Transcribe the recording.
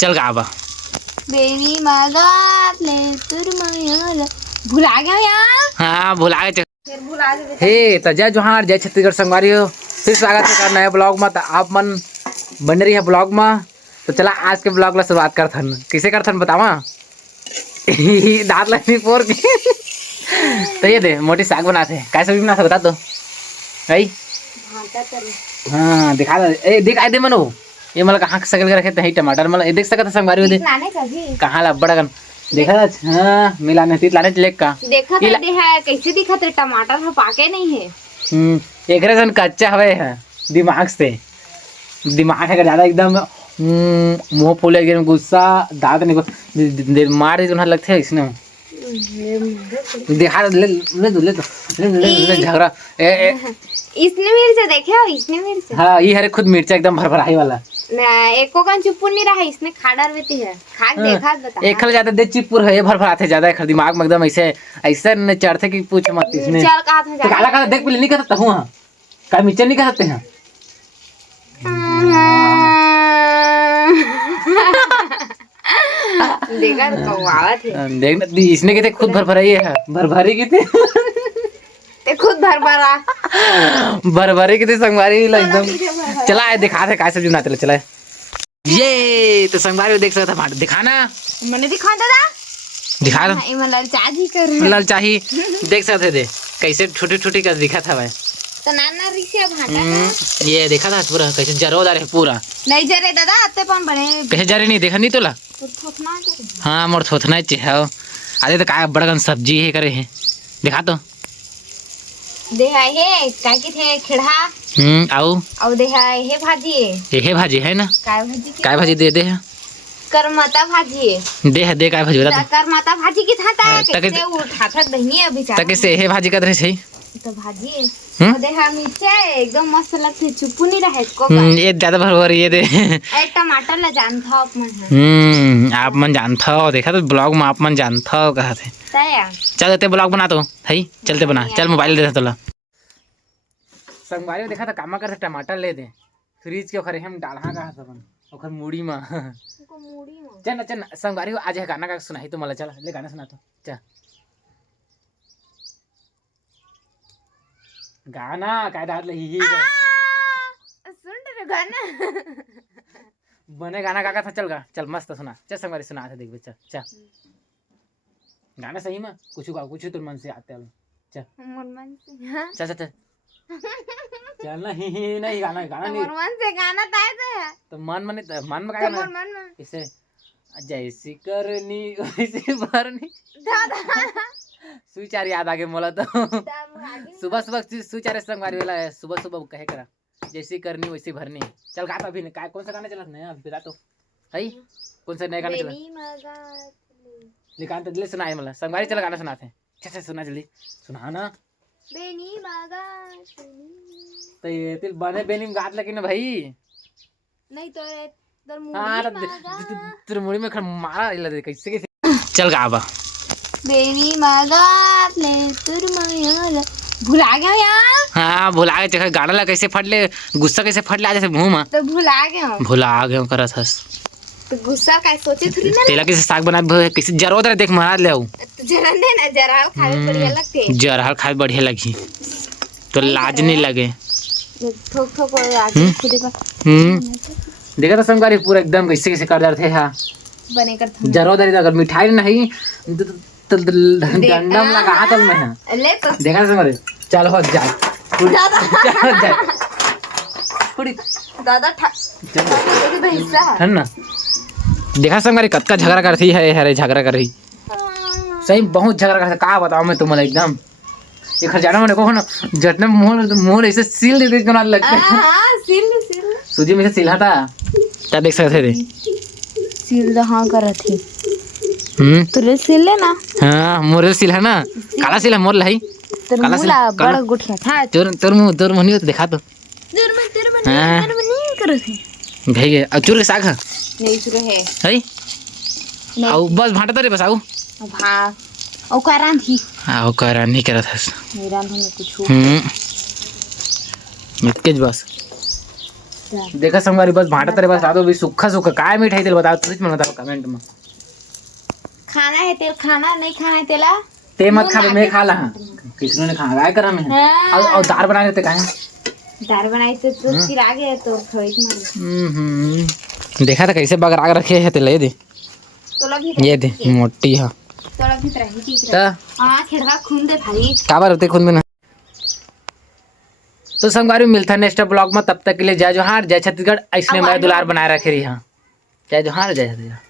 चल गावा बेनी मागात ले तुरमायाला भुला गया यार। हाँ भुला गए फिर भुला दे। हे तो जय जोहार जय छत्तीसगढ़ संगवारी हो, फिर स्वागत है नए ब्लॉग में। तो आप मन बन रही है ब्लॉग में। तो चला आज के ब्लॉग ला शुरुआत करथन। कैसे करथन बतावा दांत लगी पोर के तो ये दे मोटी साग बनाते हैं। कैसे भी बनाते बता दो भाई। हाँ दिखा दे ए दिखा दे मनो ये मतलब कहाँ सकल के रखे थे टमाटर मतलब ये देख सकता था संगवारी दे कहाँ ला बड़ा देखा था। हाँ मिलाने तीत लाने चले का देखा था दे है कैसे दिखा थे टमाटर है पाके नहीं है। एक रसन कच्चा हवे है दिमाग से दिमाग है ज्यादा एकदम मुंह फूले एकदम गुस्सा दांत नहीं मार दे लगते है इसने दिखा ले झगड़ा इसने मिर्च देखे हो इसने मिर्च। हाँ ये हरे खुद मिर्चा एकदम भरभराई वाला एको का चुप्पुर नहीं रहा इसने खा डालती है खा देखा बता एक खल ज्यादा दे चिपुर है ये भरभराते ज्यादा एक दिमाग में एकदम ऐसे ऐसे न चढ़ते कि पूछ मत इसने चल कहा था तो काला काला देख पहले नहीं कर सकता हूं का मिर्चा नहीं कर सकते हैं देखा कौवा थे देखना इसने कहते खुद भरभराई है भरभरी की थी ते खुद भरभरा भरभरी की थी संगवारी एकदम चला दिखा थे काय सब्जी बनाते चला ये तो संगवारी देख सकता था दिखाना मैंने दिखा दादा दिखा दो लाल चाची कर लाल चाही देख सकते थे कैसे छोटी छोटी का दिखा था भाई तो नाना रिक्शा भाटा ये देखा था पूरा कैसे जरोदार है पूरा नहीं जरे दादा अत्ते पन बने कैसे जरे नहीं देखा नहीं तोला थोथना करे हाँ मोर थोथना चाहिए अरे तो काय बड़गन सब्जी है करे है दिखा तो दे है काय की थे खिड़ा आओ दे है भाजी ये भाजी है ना काय भाजी दे दे करमाता भाजी दे काय भाजी बता करमाता भाजी की था कैसे उठा था नहीं अभी तक कैसे ये भाजी का रहे सही तो भाजी देखा मिर्चा एकदम मस्त लगती चुप्पू नहीं रहे को ये ज्यादा भर ये दे एक टमाटर ला जानता हो अपन आप मन जानता हो देखा तो ब्लॉग में आप मन जानता हो कहा थे चल ते ब्लॉग बना तो भाई चलते बना चल मोबाइल दे तोला संगवारी देखा था कामा कर टमाटर ले दे फ्रिज के ओखरे हम डालहा का सबन ओखर मूड़ी में चल चल संगवारी आज है गाना का सुनाई तो मला चल ले गाना सुना तो चल गाना काय दात ले ही सुन रे गाना बने गाना का था चल मस्त सुना चल संगवारी सुना था देख चल चल गाना सही में कुछ तो मन से आते हैं चल मन से चल चल चल नहीं गाना नहीं मन से गाना तो मन में क्या गाना इसे जैसी करनी वैसी भरनी सुचार याद आगे मोला तो सुबह सुचार संगवारी वाला है सुबह कहे करा जैसी करनी वैसी भरनी चल गाता अभी नहीं कौन सा गाना चला नया अभी बता तो है कौन सा नया गाना चला लिखान तो दिले सुनाए मतलब संगवारी चला गाना सुनाते हैं अच्छा सुना जल्दी सुना ना बेनी मागा तो ये तिल बने बेनी में गात लेकिन भाई नहीं तो तेरे मुड़ी में मारा इला कैसे चल गावा बेनी मागा ले तुरमायाला भुला गया यार। हाँ भुला गए गाना ला कैसे फट ले गुस्सा कैसे फट ले आ जैसे मुंह में तो भुला गया करत हस तो गुस्सा काय सोचे थोड़ी ना तेला कैसे साग बना कैसे जरो दे देख महाराज ले आऊ जरा दे ना जरा खाए बढ़िया लगते जरा खाए बढ़िया लगी तो लाज नहीं लगे ठोक ठोक आज खुद का देखा तो संगवारी पूरा एकदम कैसे कैसे कर रहे थे हाँ बने कर जरो दे अगर मिठाई नहीं तो डंडम लगा तल में है ले तो देखा संगवारी चल हो जा दादा है ना देखा संगवारी कतका झगड़ा करती है हरे झगड़ा कर रही सही बहुत झगड़ा करता का बताओ मैं तुम्हें एकदम ये खजाना मैंने कहो ना जटने मोहन ऐसे सील दे दे के लगता है सील सूजी में से सिला था क्या देख सकते थे सील हाँ कर थी तुरे सील ले ना हाँ मोरे सील है ना काला सील है मोर लाई काला सील बड़ा गुठिया था तोर मुंह नहीं दिखा तो नहीं कर थी भाई गए और चूर के साग है नहीं चूर है आओ बस भाटा तो रे बस आओ हाँ ओ करान थी आओ करान नहीं करा था मेरा में कुछ मिटके बस अच्छा देखा संगवारी बस भाटा तेरे पास आदो भी सूखा सूखा काय मिठाई तेल बताओ तुझे मन बताओ कमेंट में खाना है तेल खाना नहीं खाना है तेला ते मत खा मैं खा ला किसने ने खा काय करा मैं और दाल बना लेते काहे दाल बनाई तो फिर आ गया तो खरीद मारे देखा था कैसे बगरा के रखे है तेल ये दे तोला भी ये दे मोटी है तोला भी रही चीज ता हां खेड़वा खून दे भाई काबर होते खुद में ना तो संगवारी मिलता है नेक्स्ट ब्लॉग में तब तक के लिए जय जोहार जय छत्तीसगढ़ ऐसने मैं दुलार बनाए रखे रही हाँ जय जोहार जय छत्तीसगढ़।